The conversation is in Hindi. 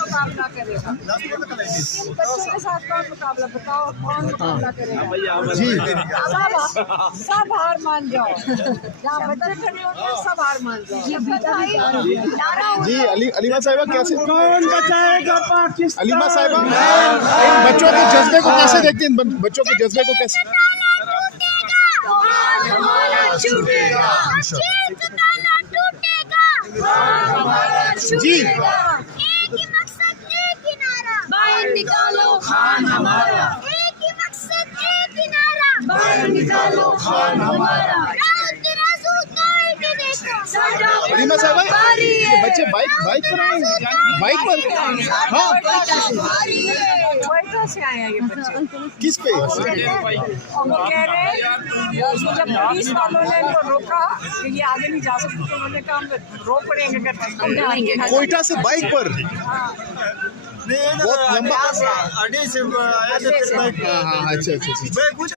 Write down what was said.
मुकाबला करेगा? इन बच्चों के साथ कौन मुकाबला, बताओ कौन मुकाबला करेगा? जी सब हार मान जाओ, जहाँ बच्चे खड़े होंगे सब हार मान जाओ। जी अलीमा साहिबा कैसे, कौन बचाएगा पाकिस्तान? अलीमा साहिबा इन बच्चों के जज्बे को कैसे देखते हैं, इन बच्चों के जज्बे को कैसे? जी एक ही मकसद एक ही नारा, बाहर निकालो खान हमारा। एक ही मकसद एक ही नारा, बाहर निकालो खान हमारा। अलीमा साहिबा ये बच्चे बाइक पर आए, बाइक पर? हाँ क्वेटा से आए हैं ये बच्चे। किस पे? और वो कह रहे हैं जब पुलिस वालों ने इनको रोका कि ये आगे नहीं जा सकते, तो उन्होंने कहा हम रोक पड़ेंगे अगर कोयटा से बाइक पर? बहुत लंबा। आगे से हाँ अच्छा अच्छा।